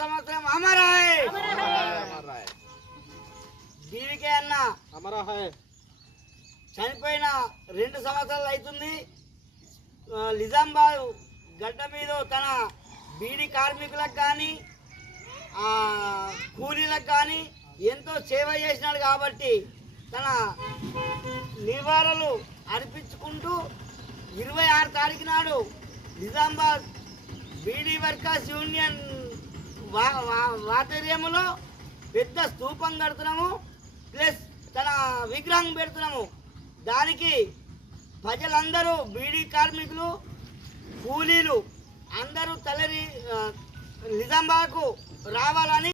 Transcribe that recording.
సంవత్సరం అమరాయ్! దీనికే అమరాయ్. చనిపోయిన రెండు సంవత్సరాలు అవుతుంది. నిజామాబాద్ గడ్డ మీద తన బీడి కార్మికులకు కానీ కూలీలకు కానీ ఎంతో సేవ చేసినాడు కాబట్టి తన నివారణలు అర్పించుకుంటూ ఇరవై ఆరు తారీఖు నాడు నిజామాబాద్ బీడీ వర్కర్స్ యూనియన్ వా పెద్ద స్తూపం కడుతున్నాము ప్లస్ తన విగ్రహం పెడుతున్నాము. దానికి ప్రజలందరూ బీడీ కార్మికులు కూలీలు అందరూ తలరి నిజంబాకు నిజామాబాద్కు రావాలని